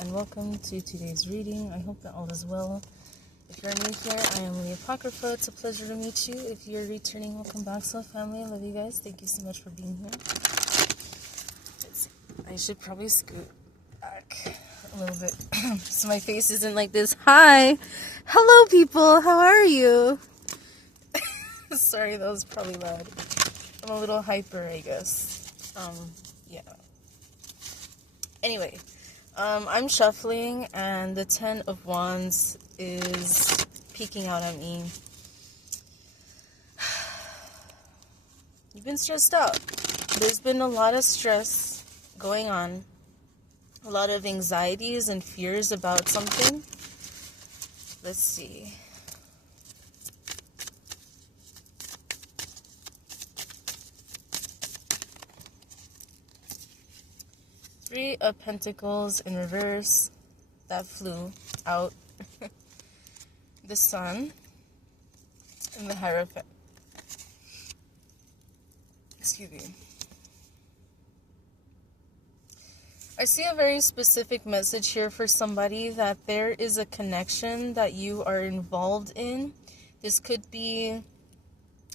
and welcome to today's reading. I hope that all is well. If you're new here, I am LeeApocrypha. It's a pleasure to meet you. If you're returning, welcome back, Soul Family. I love you guys. Thank you so much for being here. I should probably scoot back a little bit so my face isn't like this. Hi! Hello, people! How are you? Sorry, that was probably loud. I'm a little hyper, I guess. Yeah. Anyway, I'm shuffling, and the 10 of Wands is peeking out at me. You've been stressed out. There's been a lot of stress going on. A lot of anxieties and fears about something. Let's see. Three of Pentacles in reverse. That flew out. The Sun. And the Hierophant. Excuse me. I see a very specific message here for somebody that there is a connection that you are involved in. This could be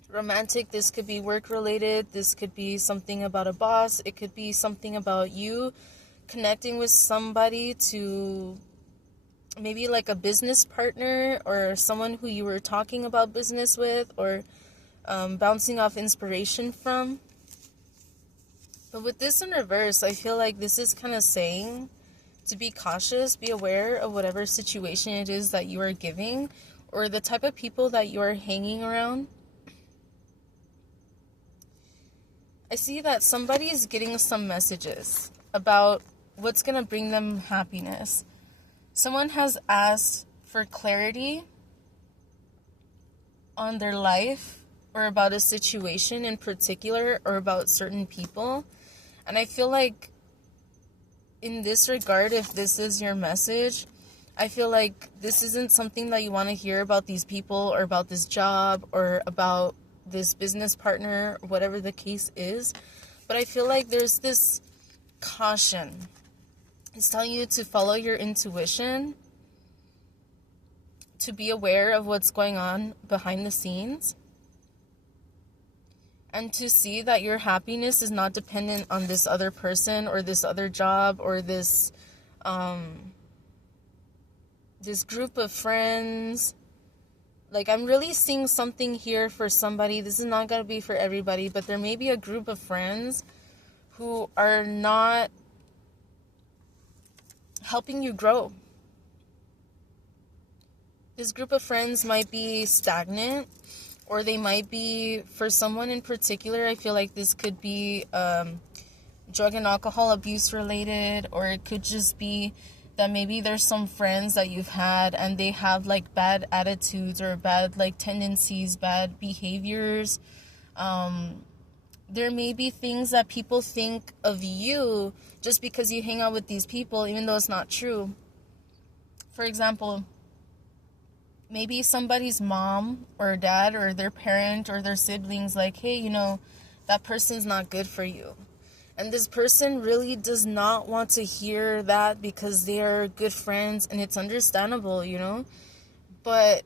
romantic, this could be work related, this could be something about a boss, it could be something about you connecting with somebody to maybe like a business partner or someone who you were talking about business with or bouncing off inspiration from. But with this in reverse, I feel like this is kind of saying to be cautious, be aware of whatever situation it is that you are giving or the type of people that you are hanging around. I see that somebody is getting some messages about what's going to bring them happiness. Someone has asked for clarity on their life or about a situation in particular or about certain people. And I feel like in this regard, if this is your message, I feel like this isn't something that you want to hear about these people or about this job or about this business partner, whatever the case is. But I feel like there's this caution. It's telling you to follow your intuition, to be aware of what's going on behind the scenes, and to see that your happiness is not dependent on this other person or this other job or this group of friends. Like, I'm really seeing something here for somebody. This is not going to be for everybody, but there may be a group of friends who are not helping you grow. This group of friends might be stagnant, or they might be, for someone in particular, I feel like this could be drug and alcohol abuse related, or it could just be that maybe there's some friends that you've had and they have like bad attitudes or bad like tendencies, bad behaviors. There may be things that people think of you just because you hang out with these people, even though it's not true. For example, maybe somebody's mom or dad or their parent or their siblings like, hey, you know, that person's not good for you. And this person really does not want to hear that because they are good friends, and it's understandable, you know. But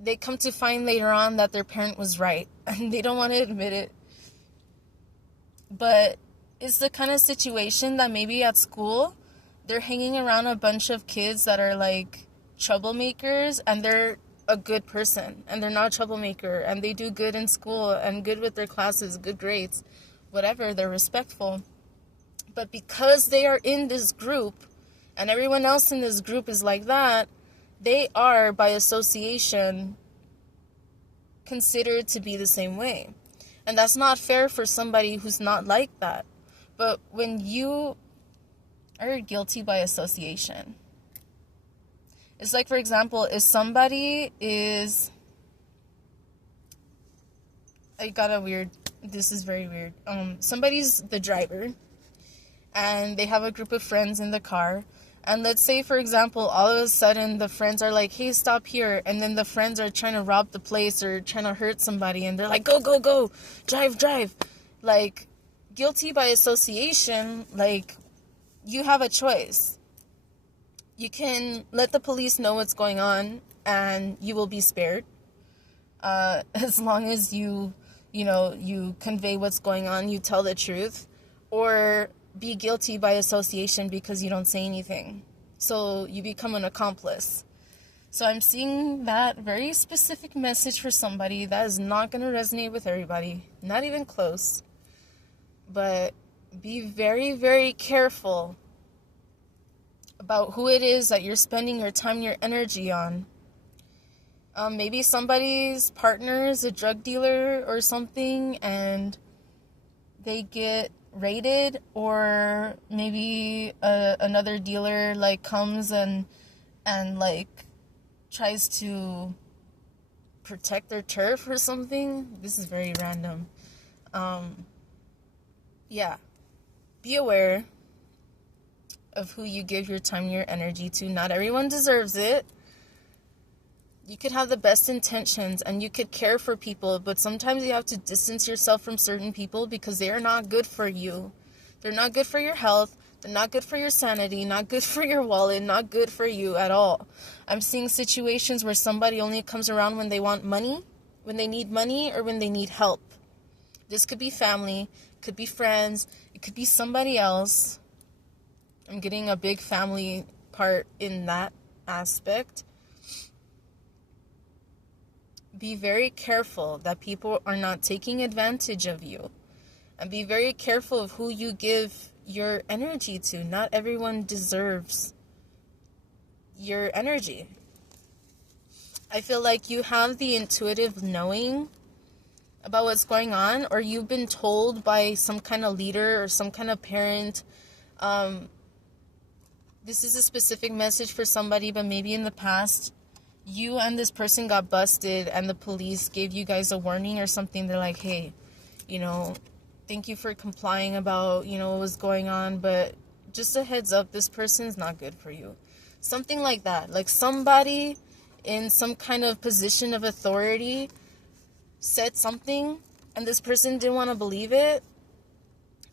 they come to find later on that their parent was right, and they don't want to admit it. But it's the kind of situation that maybe at school, they're hanging around a bunch of kids that are like troublemakers, and they're a good person, and they're not a troublemaker, and they do good in school, and good with their classes, good grades. Whatever, they're respectful. But because they are in this group and everyone else in this group is like that, they are by association considered to be the same way. And that's not fair for somebody who's not like that. But when you are guilty by association, it's like, for example, if somebody is, this is very weird. Somebody's the driver, and they have a group of friends in the car. And let's say, for example, all of a sudden the friends are like, hey, stop here. And then the friends are trying to rob the place or trying to hurt somebody. And they're like, go, go, go. Drive, drive. Like, guilty by association, like, you have a choice. You can let the police know what's going on and you will be spared. As long as you convey what's going on, you tell the truth, or be guilty by association because you don't say anything. So you become an accomplice. So I'm seeing that very specific message for somebody that is not going to resonate with everybody, not even close. But be very, very careful about who it is that you're spending your time, your energy on. Maybe somebody's partner is a drug dealer or something and they get raided, or maybe another dealer like comes and like tries to protect their turf or something. This is very random. Yeah. Be aware of who you give your time, your energy to. Not everyone deserves it. You could have the best intentions and you could care for people, but sometimes you have to distance yourself from certain people because they are not good for you. They're not good for your health. They're not good for your sanity, not good for your wallet, not good for you at all. I'm seeing situations where somebody only comes around when they want money, when they need money, or when they need help. This could be family, could be friends, it could be somebody else. I'm getting a big family part in that aspect. Be very careful that people are not taking advantage of you. And be very careful of who you give your energy to. Not everyone deserves your energy. I feel like you have the intuitive knowing about what's going on, or you've been told by some kind of leader or some kind of parent. This is a specific message for somebody, but maybe in the past you and this person got busted and the police gave you guys a warning or something. They're like, hey, thank you for complying about, what was going on, but just a heads up, this person's not good for you. Something like that. Like somebody in some kind of position of authority said something and this person didn't want to believe it.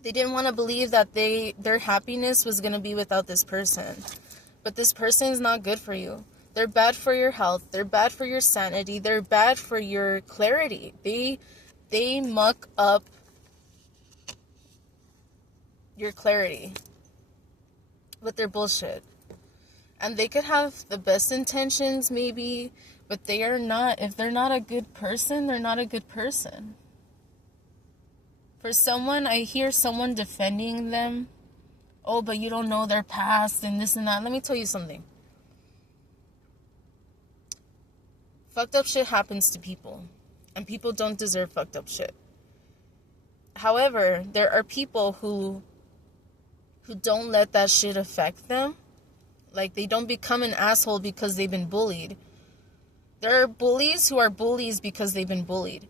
They didn't want to believe that their happiness was going to be without this person. But this person is not good for you. They're bad for your health. They're bad for your sanity. They're bad for your clarity. They muck up your clarity with their bullshit. And they could have the best intentions maybe, but they are not. If they're not a good person, they're not a good person. For someone, I hear someone defending them. Oh, but you don't know their past and this and that. Let me tell you something. Fucked up shit happens to people. And people don't deserve fucked up shit. However, there are people who don't let that shit affect them. Like, they don't become an asshole because they've been bullied. There are bullies who are bullies because they've been bullied.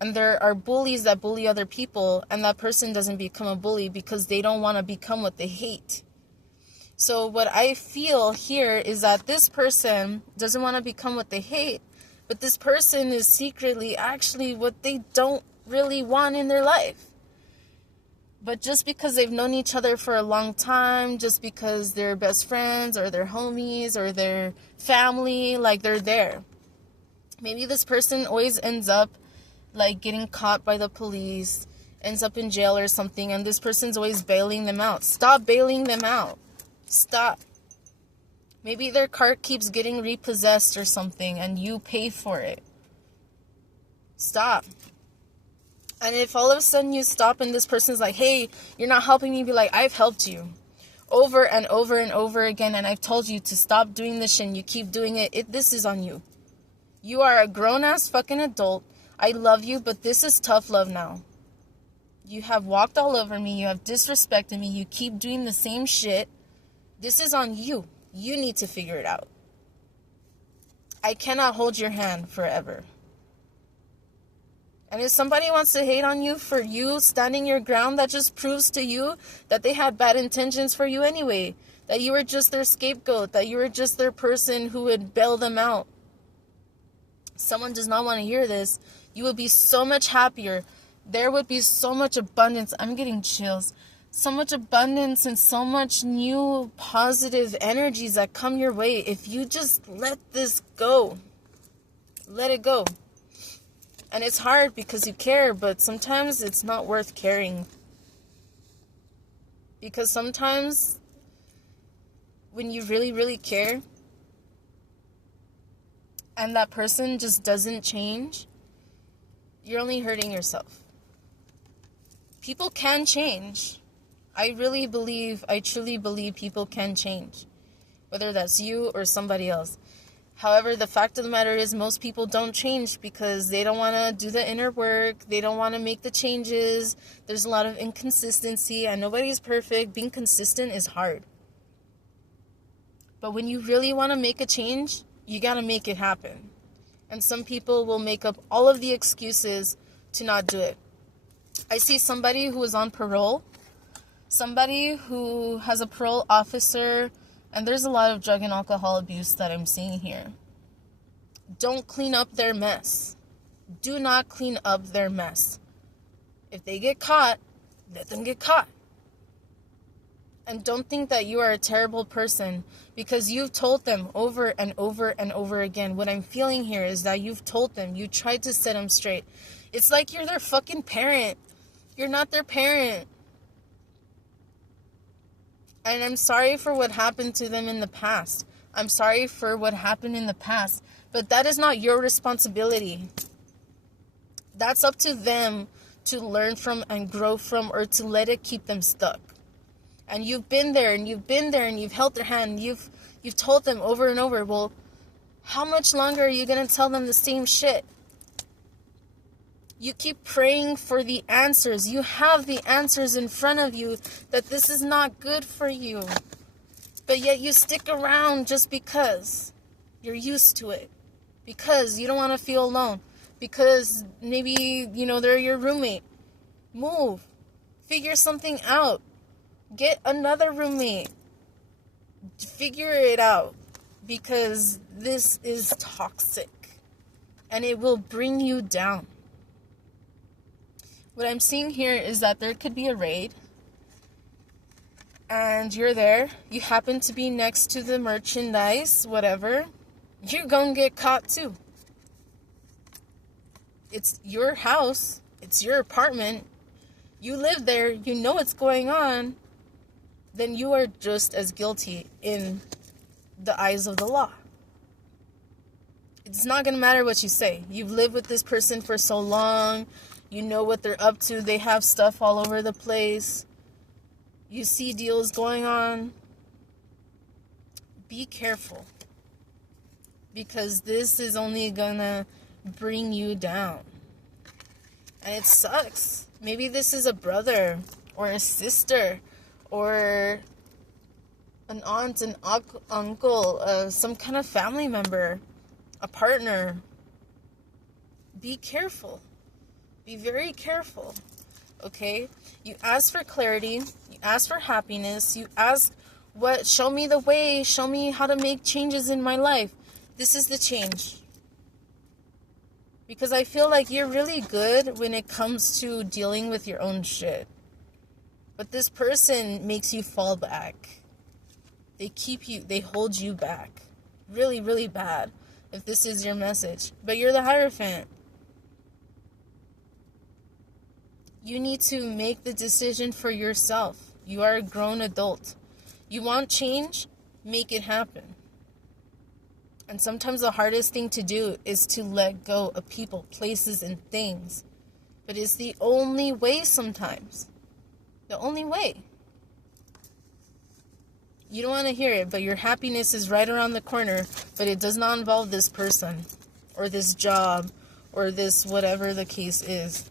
And there are bullies that bully other people, and that person doesn't become a bully because they don't want to become what they hate. So what I feel here is that this person doesn't want to become what they hate, but this person is secretly actually what they don't really want in their life. But just because they've known each other for a long time, just because they're best friends or they're homies or they're family, like they're there. Maybe this person always ends up like getting caught by the police, ends up in jail or something, and this person's always bailing them out. Stop bailing them out. Stop. Maybe their car keeps getting repossessed or something and you pay for it. Stop. And if all of a sudden you stop and this person's like, hey, you're not helping me, be like, I've helped you over and over and over again, and I've told you to stop doing this shit and you keep doing it. This is on you. You are a grown-ass fucking adult. I love you, but this is tough love now. You have walked all over me. You have disrespected me. You keep doing the same shit. This is on you. You need to figure it out. I cannot hold your hand forever. And if somebody wants to hate on you for you standing your ground, that just proves to you that they had bad intentions for you anyway. That you were just their scapegoat. That you were just their person who would bail them out. Someone does not want to hear this. You would be so much happier. There would be so much abundance. I'm getting chills. so much abundance and so much new positive energies that come your way if you just let this go. Let it go. And it's hard because you care, but sometimes it's not worth caring. Because sometimes when you really, really care and that person just doesn't change, you're only hurting yourself. People can change. I truly believe people can change. Whether that's you or somebody else. However, the fact of the matter is most people don't change because they don't want to do the inner work. They don't want to make the changes. There's a lot of inconsistency and nobody's perfect. Being consistent is hard. But when you really want to make a change, you got to make it happen. And some people will make up all of the excuses to not do it. I see somebody who is on parole. Somebody who has a parole officer. And there's a lot of drug and alcohol abuse that I'm seeing here. Don't clean up their mess. Do not clean up their mess. If they get caught, let them get caught. And don't think that you are a terrible person because you've told them over and over and over again. What I'm feeling here is that you've told them. You tried to set them straight. It's like you're their fucking parent. You're not their parent. And I'm sorry for what happened to them in the past. I'm sorry for what happened in the past. But that is not your responsibility. That's up to them to learn from and grow from, or to let it keep them stuck. And you've been there and you've been there and you've held their hand. You've told them over and over. Well, how much longer are you going to tell them the same shit? You keep praying for the answers. You have the answers in front of you that this is not good for you. But yet you stick around just because you're used to it. Because you don't want to feel alone. Because maybe, they're your roommate. Move. Figure something out. Get another roommate. Figure it out. Because this is toxic. And it will bring you down. What I'm seeing here is that there could be a raid. And you're there. You happen to be next to the merchandise, whatever. You're going to get caught too. It's your house. It's your apartment. You live there. You know what's going on. Then you are just as guilty in the eyes of the law. It's not going to matter what you say. You've lived with this person for so long. You know what they're up to. They have stuff all over the place. You see deals going on. Be careful. Because this is only gonna bring you down. And it sucks. Maybe this is a brother or a sister or an aunt, an uncle, some kind of family member, a partner. Be careful. Be very careful, okay? You ask for clarity. You ask for happiness. You ask, show me the way. Show me how to make changes in my life. This is the change. Because I feel like you're really good when it comes to dealing with your own shit. But this person makes you fall back. They hold you back. Really, really bad, if this is your message. But you're the Hierophant. You need to make the decision for yourself. You are a grown adult. You want change? Make it happen. And sometimes the hardest thing to do is to let go of people, places, and things. But it's the only way sometimes. The only way. You don't want to hear it, but your happiness is right around the corner, but it does not involve this person, or this job, or this whatever the case is.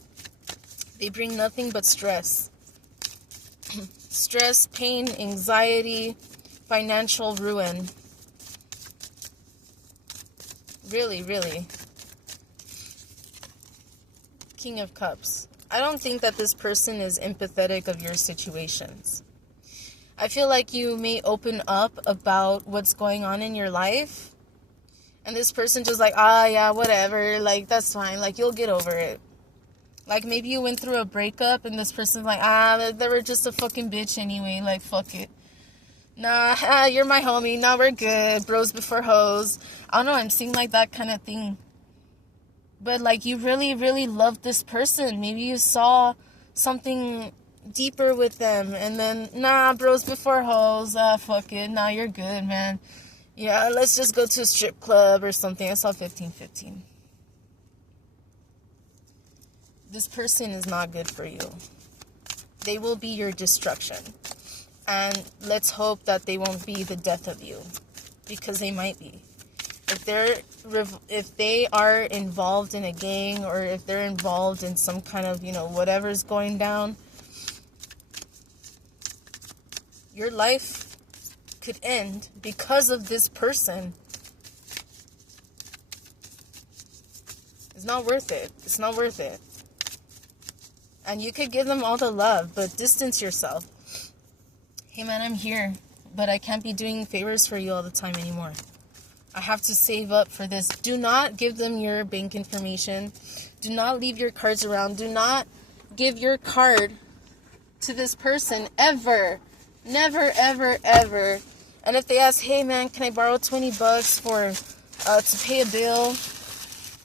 They bring nothing but stress. Stress, pain, anxiety, financial ruin. Really, really. King of Cups. I don't think that this person is empathetic of your situations. I feel like you may open up about what's going on in your life, and this person just like, yeah, whatever, like, that's fine, like, you'll get over it. Like, maybe you went through a breakup and this person's like, they were just a fucking bitch anyway. Like, fuck it. Nah, you're my homie. Nah, we're good. Bros before hoes. I don't know. I'm seeing like that kind of thing. But, like, you really, really loved this person. Maybe you saw something deeper with them. And then, nah, bros before hoes. Fuck it. Nah, you're good, man. Yeah, let's just go to a strip club or something. I saw 15-15. This person is not good for you. They will be your destruction. And let's hope that they won't be the death of you. Because they might be. If they are involved in a gang, or if they're involved in some kind of, whatever's going down, your life could end because of this person. It's not worth it. It's not worth it. And you could give them all the love, but distance yourself. Hey man, I'm here, but I can't be doing favors for you all the time anymore. I have to save up for this. Do not give them your bank information. Do not leave your cards around. Do not give your card to this person ever. Never, ever, ever. And if they ask, hey man, can I borrow $20 for to pay a bill?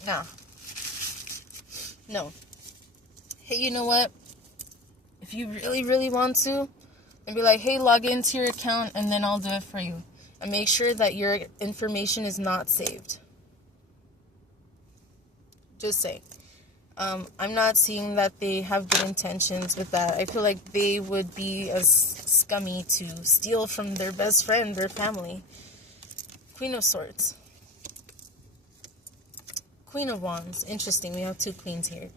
Nah. No. Hey, you know what? If you really, really want to, and be like, hey, log into your account and then I'll do it for you. And make sure that your information is not saved. Just saying. I'm not seeing that they have good intentions with that. I feel like they would be as scummy to steal from their best friend, their family. Queen of Swords. Queen of Wands. Interesting. We have two queens here.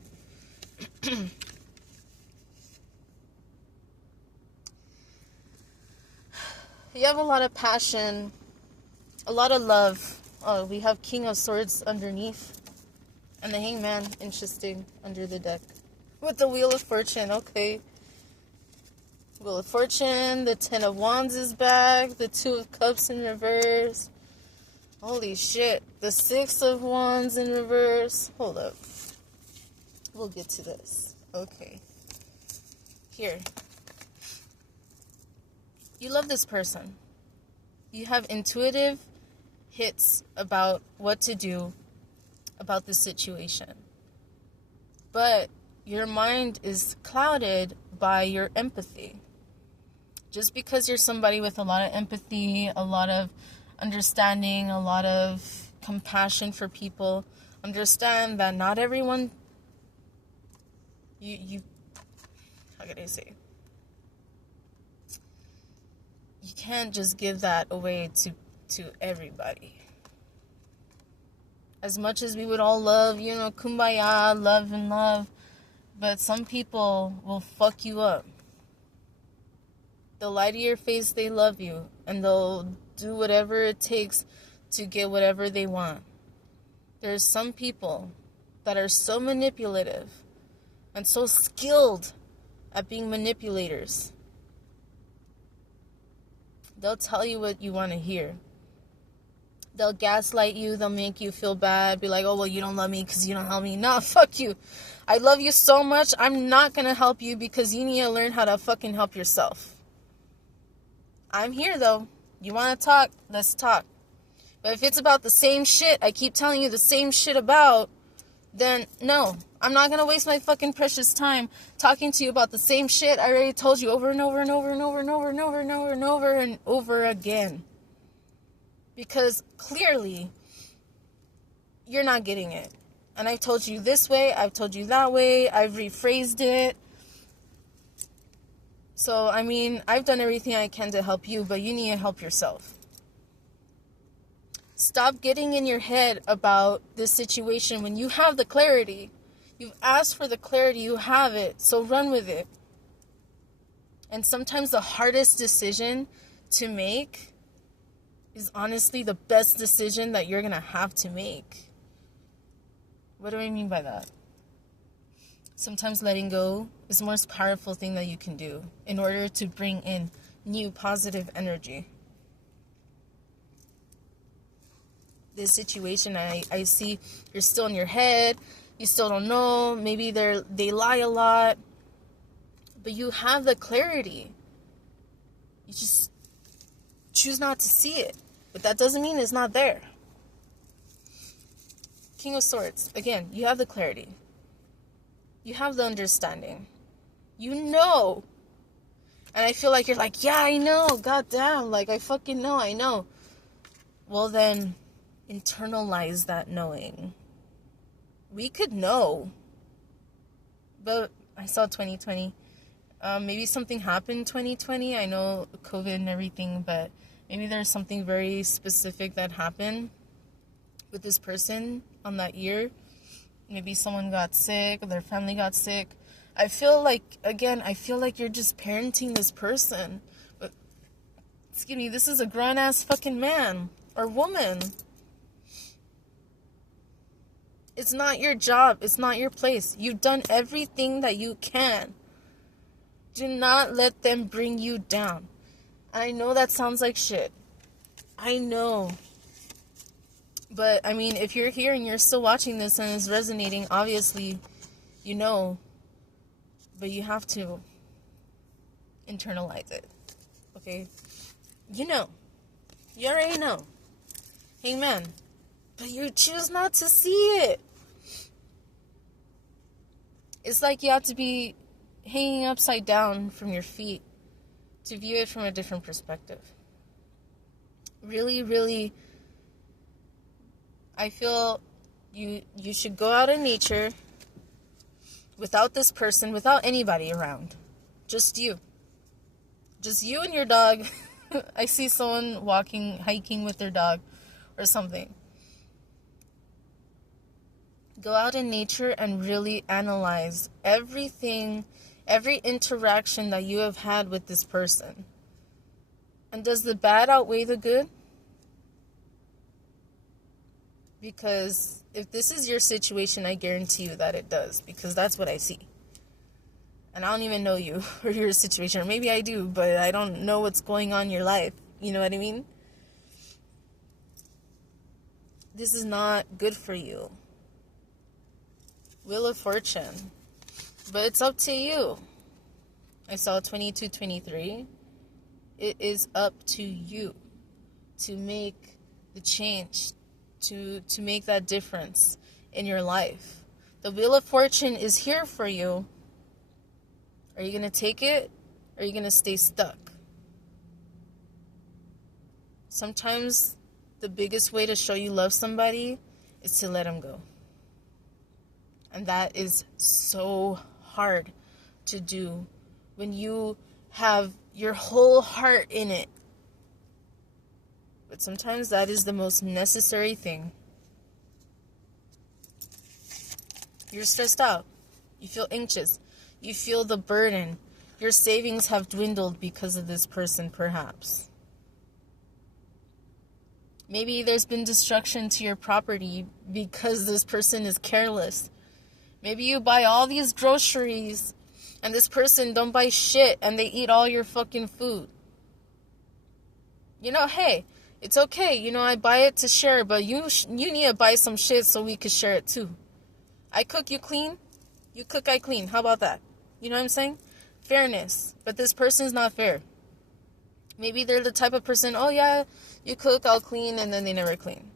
You have a lot of passion, a lot of love. Oh, we have King of Swords underneath. And the Hangman, interesting, under the deck. With the Wheel of Fortune, okay. Wheel of Fortune, the Ten of Wands is back, the Two of Cups in reverse. Holy shit, the Six of Wands in reverse. Hold up. We'll get to this. Okay. Here. You love this person. You have intuitive hits about what to do about the situation. But your mind is clouded by your empathy. Just because you're somebody with a lot of empathy, a lot of understanding, a lot of compassion for people, understand that not everyone, how can I say? You can't just give that away to everybody. As much as we would all love, kumbaya, love and love, but some people will fuck you up. They'll lie to your face they love you, and they'll do whatever it takes to get whatever they want. There's some people that are so manipulative and so skilled at being manipulators. They'll tell you what you want to hear. They'll gaslight you. They'll make you feel bad. Be like, oh, well, you don't love me because you don't help me. Nah, fuck you. I love you so much. I'm not going to help you because you need to learn how to fucking help yourself. I'm here, though. You want to talk? Let's talk. But if it's about the same shit I keep telling you the same shit about, then no. I'm not going to waste my fucking precious time talking to you about the same shit I already told you over and over and over and over and over and over and over and over and over again. Because clearly, you're not getting it. And I've told you this way, I've told you that way, I've rephrased it. So, I mean, I've done everything I can to help you, but you need to help yourself. Stop getting in your head about this situation when you have the clarity. You've asked for the clarity, you have it, so run with it. And sometimes the hardest decision to make is honestly the best decision that you're going to have to make. What do I mean by that? Sometimes letting go is the most powerful thing that you can do in order to bring in new positive energy. This situation, I see you're still in your head. You still don't know. Maybe they lie a lot. But you have the clarity. You just choose not to see it. But that doesn't mean it's not there. King of Swords. Again, you have the clarity. You have the understanding. You know. And I feel like you're like, yeah, I know. Goddamn. Like, I fucking know. I know. Well, then, internalize that knowing. We could know. But I saw 2020. Maybe something happened 2020. I know COVID and everything, but maybe there's something very specific that happened with this person on that year. Maybe someone got sick or their family got sick. I feel like you're just parenting this person. But, excuse me, this is a grown-ass fucking man or woman. It's not your job. It's not your place. You've done everything that you can. Do not let them bring you down. I know that sounds like shit. I know. But, I mean, if you're here and you're still watching this and it's resonating, obviously, you know. But you have to internalize it. Okay? You know. You already know. Amen. But you choose not to see it. It's like you have to be hanging upside down from your feet to view it from a different perspective. Really, really, I feel you should go out in nature without this person, without anybody around. Just you. Just you and your dog. I see someone hiking with their dog or something. Go out in nature and really analyze everything, every interaction that you have had with this person. And does the bad outweigh the good? Because if this is your situation, I guarantee you that it does. Because that's what I see. And I don't even know you or your situation. Or maybe I do, but I don't know what's going on in your life. You know what I mean? This is not good for you. Wheel of Fortune. But it's up to you. I saw 22-23. It is up to you to make the change, to make that difference in your life. The Wheel of Fortune is here for you. Are you going to take it? Or are you going to stay stuck? Sometimes the biggest way to show you love somebody is to let them go. And that is so hard to do when you have your whole heart in it. But sometimes that is the most necessary thing. You're stressed out. You feel anxious. You feel the burden. Your savings have dwindled because of this person, perhaps. Maybe there's been destruction to your property because this person is careless. Maybe you buy all these groceries and this person don't buy shit and they eat all your fucking food. You know, hey, it's okay. You know, I buy it to share, but you need to buy some shit so we could share it too. I cook, you clean. You cook, I clean. How about that? You know what I'm saying? Fairness. But this person's not fair. Maybe they're the type of person, oh yeah, you cook, I'll clean, and then they never clean.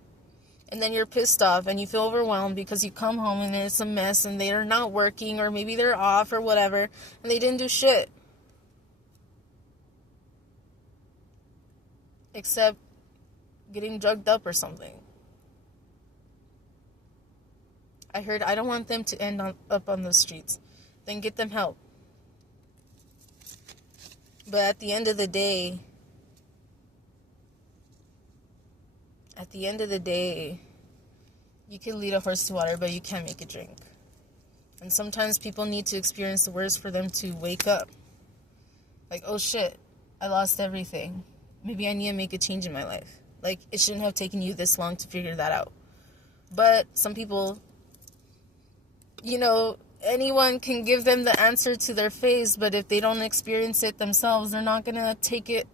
And then you're pissed off and you feel overwhelmed because you come home and it's a mess and they're not working or maybe they're off or whatever and they didn't do shit. Except getting drugged up or something. I heard I don't want them to end up on the streets. Then get them help. But at the end of the day, you can lead a horse to water, but you can't make it drink. And sometimes people need to experience the worst for them to wake up. Like, oh shit, I lost everything. Maybe I need to make a change in my life. Like, it shouldn't have taken you this long to figure that out. But some people, you know, anyone can give them the answer to their face, but if they don't experience it themselves, they're not going to take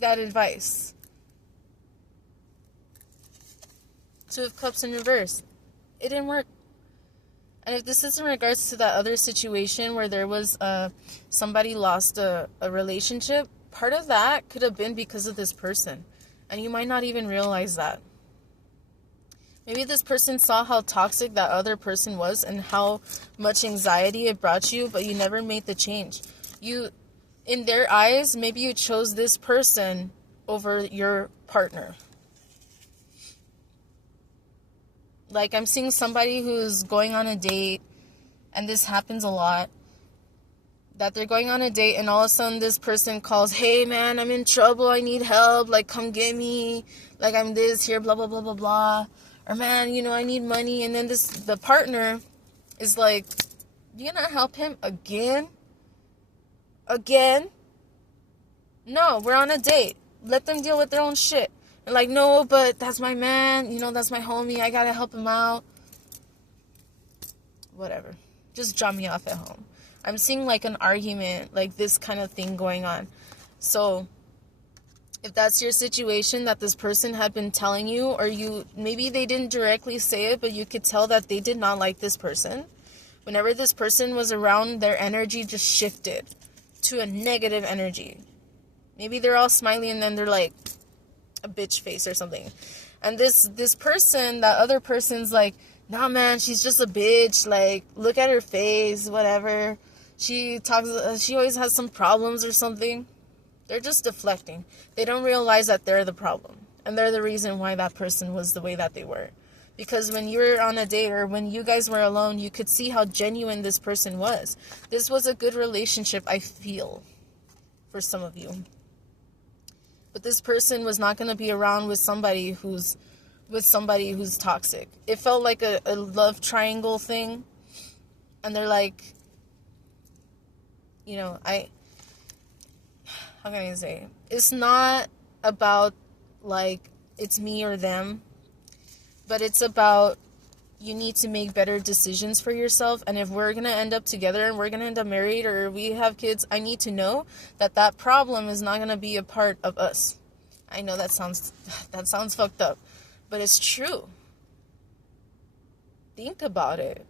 that advice. Two of Cups in reverse. It didn't work. And if this is in regards to that other situation where there was somebody lost a relationship, part of that could have been because of this person. And you might not even realize that. Maybe this person saw how toxic that other person was and how much anxiety it brought you, but you never made the change. You, in their eyes, maybe you chose this person over your partner. Like, I'm seeing somebody who's going on a date, and this happens a lot, that they're going on a date, and all of a sudden this person calls, hey man, I'm in trouble, I need help, like, come get me, like, I'm this here, blah, blah, blah, blah, blah, or man, I need money, and then the partner is like, you gonna help him again? No, we're on a date. Let them deal with their own shit. And like, no, but that's my man, that's my homie, I gotta help him out. Whatever. Just drop me off at home. I'm seeing like an argument, like this kind of thing going on. So if that's your situation that this person had been telling you, or maybe they didn't directly say it, but you could tell that they did not like this person. Whenever this person was around, their energy just shifted to a negative energy. Maybe they're all smiling and then they're like a bitch face or something. And this person, that other person's like, nah man, she's just a bitch, like, look at her face, whatever. She always has some problems or something. They're just deflecting. They don't realize that they're the problem. And they're the reason why that person was the way that they were. Because when you were on a date or when you guys were alone, you could see how genuine this person was. This was a good relationship, I feel, for some of you. But this person was not going to be around with somebody who's toxic. It felt like a love triangle thing. And they're like, how can I say? It's not about, like, it's me or them. But it's about, you need to make better decisions for yourself. And if we're going to end up together and we're going to end up married or we have kids, I need to know that problem is not going to be a part of us. I know that sounds fucked up. But it's true. Think about it.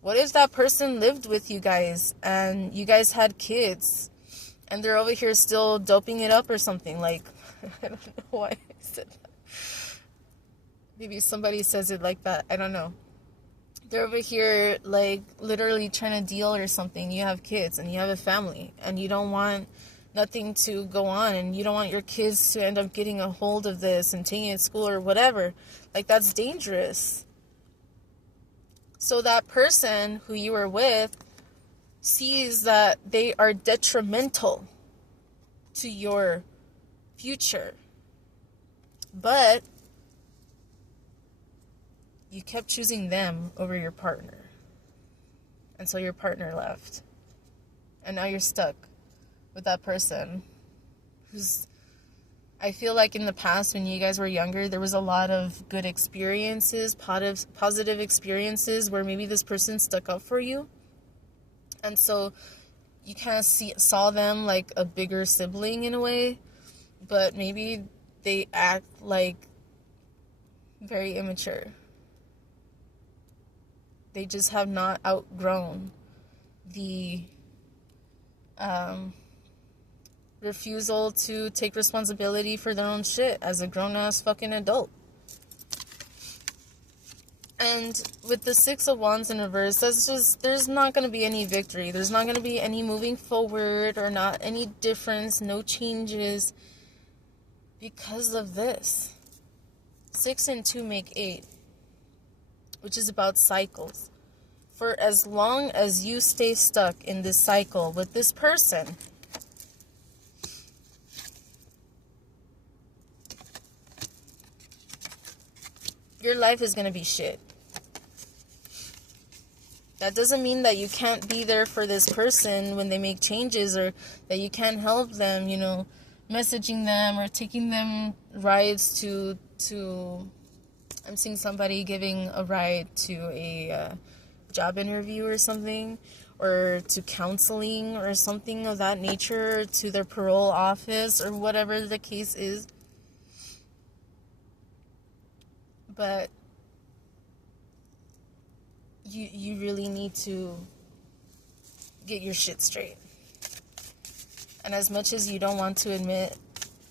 What if that person lived with you guys and you guys had kids and they're over here still doping it up or something? Like, I don't know why I said that. Maybe somebody says it like that. I don't know. They're over here, like, literally trying to deal or something. You have kids and you have a family and you don't want nothing to go on and you don't want your kids to end up getting a hold of this and taking it to school or whatever. Like, that's dangerous. So that person who you were with sees that they are detrimental to your future. But you kept choosing them over your partner. And so your partner left. And now you're stuck with that person who's, I feel like in the past when you guys were younger, there was a lot of good experiences, positive experiences where maybe this person stuck up for you. And so you kind of saw them like a bigger sibling in a way, but maybe they act like very immature. They just have not outgrown the refusal to take responsibility for their own shit as a grown-ass fucking adult. And with the Six of Wands in reverse, there's not going to be any victory. There's not going to be any moving forward or not any difference, no changes because of this. 6 and 2 make 8, which is about cycles. For as long as you stay stuck in this cycle with this person, your life is going to be shit. That doesn't mean that you can't be there for this person when they make changes or that you can't help them, messaging them or taking them rides to I'm seeing somebody giving a ride to a job interview or something, or to counseling or something of that nature, to their parole office or whatever the case is. But you really need to get your shit straight. And as much as you don't want to admit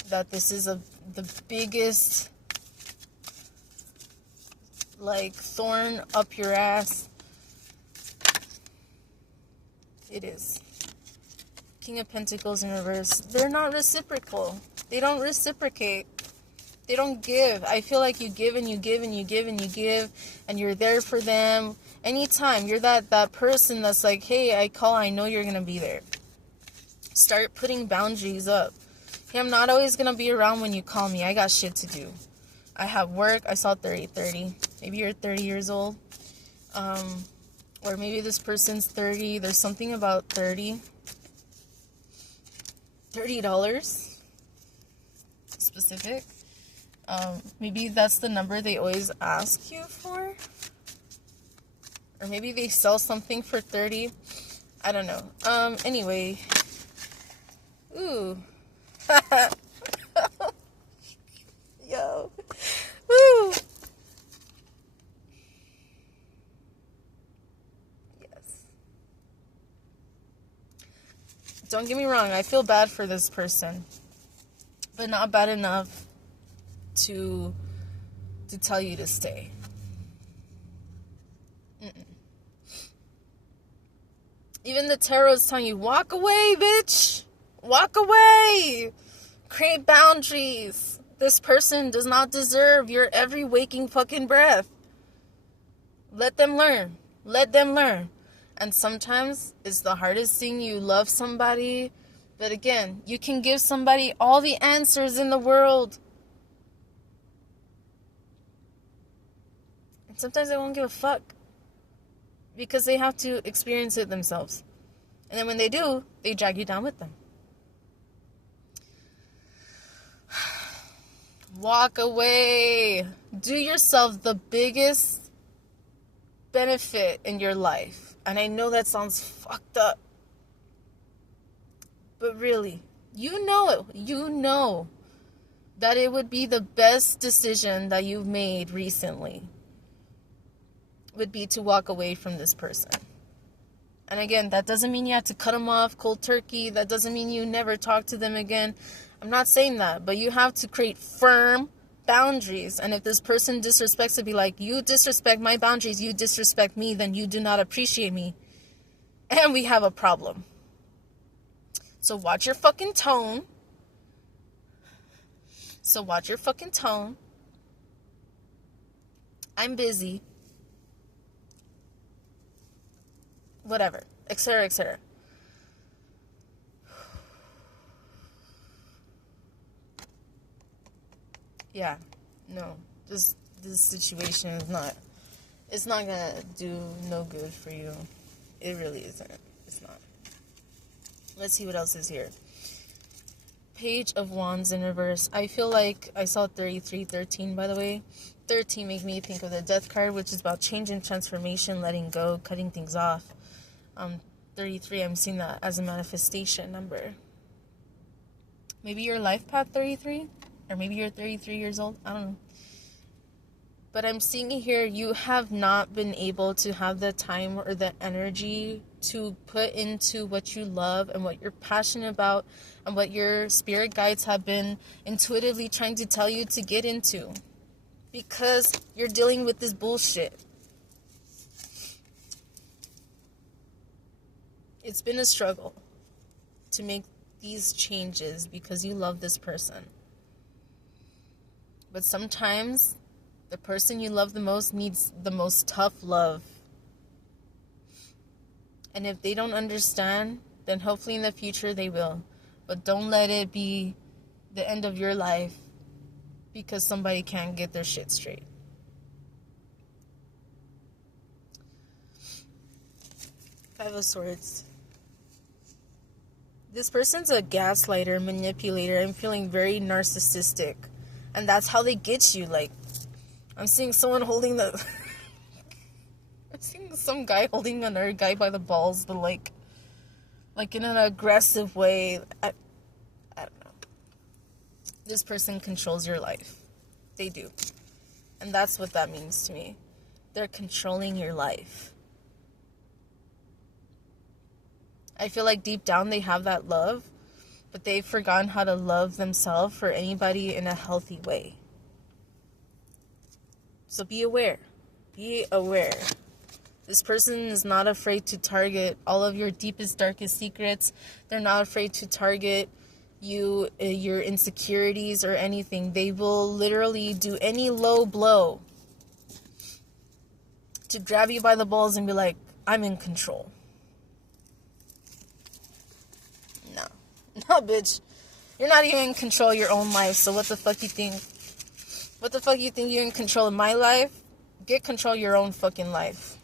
that this is the biggest, like, thorn up your ass, it is. King of Pentacles in reverse. They're not reciprocal. They don't reciprocate. They don't give. I feel like you give and you give and you give and you give, and you're there for them anytime. You're that person that's like, hey, I call, I know you're going to be there. Start putting boundaries up. Hey, I'm not always going to be around when you call me. I got shit to do. I have work. I saw 30. Maybe you're 30 years old. Or maybe this person's 30. There's something about 30. $30 specific. Maybe that's the number they always ask you for. Or maybe they sell something for 30. I don't know. Anyway. Ooh. Yo. Woo. Yes. Don't get me wrong. I feel bad for this person. But not bad enough to tell you to stay. Even the tarot is telling you, walk away, bitch. Walk away. Create boundaries. This person does not deserve your every waking fucking breath. Let them learn. Let them learn. And sometimes it's the hardest thing. You love somebody, but again, you can give somebody all the answers in the world. And sometimes they won't give a fuck. Because they have to experience it themselves. And then when they do, they drag you down with them. Walk away. Do yourself the biggest benefit in your life. And I know that sounds fucked up. But really, you know that it would be the best decision that you've made recently. Would be to walk away from this person. And again, that doesn't mean you have to cut them off cold turkey. That doesn't mean you never talk to them again. I'm not saying that, but you have to create firm boundaries. And if this person disrespects it, be like, you disrespect my boundaries, you disrespect me, then you do not appreciate me. And we have a problem. So watch your fucking tone. I'm busy. Whatever, etc., etc. Yeah, no, this situation is not, it's not gonna do no good for you. It really isn't. It's not. Let's see what else is here. Page of Wands in reverse. I feel like I saw 13, by the way. 13 made me think of the Death card, which is about change and transformation, letting go, cutting things off. 33, I'm seeing that as a manifestation number. Maybe your life path 33, or maybe you're 33 years old. I don't know. But I'm seeing here, you have not been able to have the time or the energy to put into what you love and what you're passionate about and what your spirit guides have been intuitively trying to tell you to get into. Because you're dealing with this bullshit. It's been a struggle to make these changes because you love this person. But sometimes the person you love the most needs the most tough love. And if they don't understand, then hopefully in the future they will. But don't let it be the end of your life because somebody can't get their shit straight. Five of Swords. This person's a gaslighter, manipulator. I'm feeling very narcissistic. And that's how they get you. Like, I'm seeing someone holding the... I'm seeing some guy holding another guy by the balls, but like in an aggressive way. I don't know. This person controls your life. They do. And that's what that means to me. They're controlling your life. I feel like deep down they have that love, but they've forgotten how to love themselves or anybody in a healthy way. So be aware. Be aware. This person is not afraid to target all of your deepest, darkest secrets. They're not afraid to target you, your insecurities or anything. They will literally do any low blow to grab you by the balls and be like, I'm in control. No. No, bitch. You're not even in control of your own life, so what the fuck you think? What the fuck you think you're in control of my life? Get control of your own fucking life.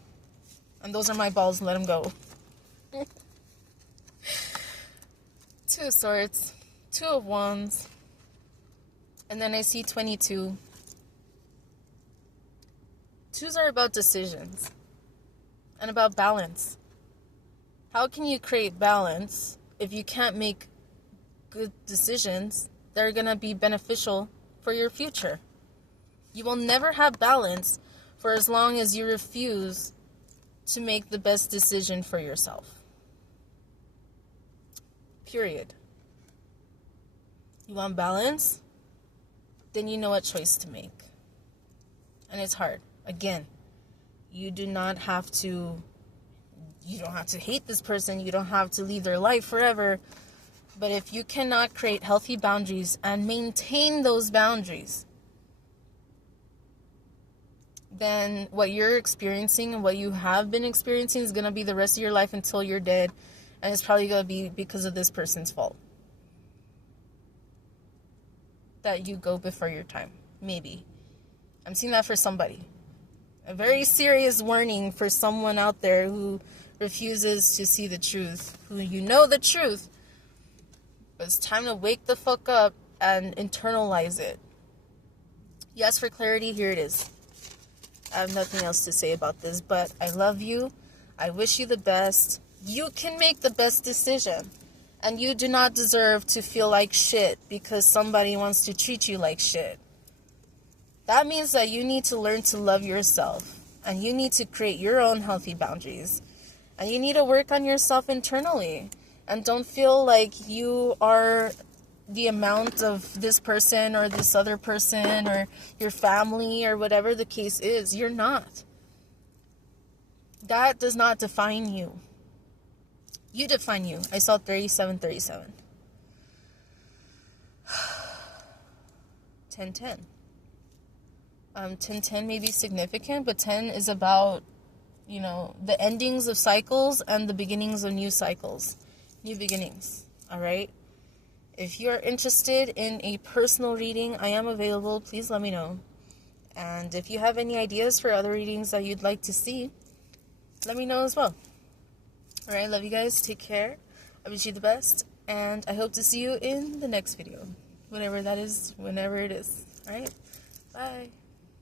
And those are my balls, let them go. Two of Swords. Two of Wands. And then I see 22. Twos are about decisions. And about balance. How can you create balance if you can't make good decisions that are going to be beneficial for your future? You will never have balance for as long as you refuse to make the best decision for yourself. Period. You want balance? Then you know what choice to make. And it's hard. Again, you don't have to hate this person. You don't have to leave their life forever. But if you cannot create healthy boundaries and maintain those boundaries, then what you're experiencing and what you have been experiencing is going to be the rest of your life until you're dead. And it's probably going to be because of this person's fault that you go before your time. Maybe. I'm seeing that for somebody. A very serious warning for someone out there who refuses to see the truth. Who you know the truth. But it's time to wake the fuck up and internalize it. You asked for clarity, here it is. I have nothing else to say about this, but I love you. I wish you the best. You can make the best decision. And you do not deserve to feel like shit because somebody wants to treat you like shit. That means that you need to learn to love yourself. And you need to create your own healthy boundaries. And you need to work on yourself internally. And don't feel like you are the amount of this person or this other person or your family or whatever the case is. You're not. That does not define you. You define you. I saw 3737. 1010. 1010 may be significant, but 10 is about, the endings of cycles and the beginnings of new cycles. New beginnings. All right? If you are interested in a personal reading, I am available. Please let me know. And if you have any ideas for other readings that you'd like to see, let me know as well. All right, love you guys. Take care. I wish you the best. And I hope to see you in the next video. Whatever that is, whenever it is. All right? Bye.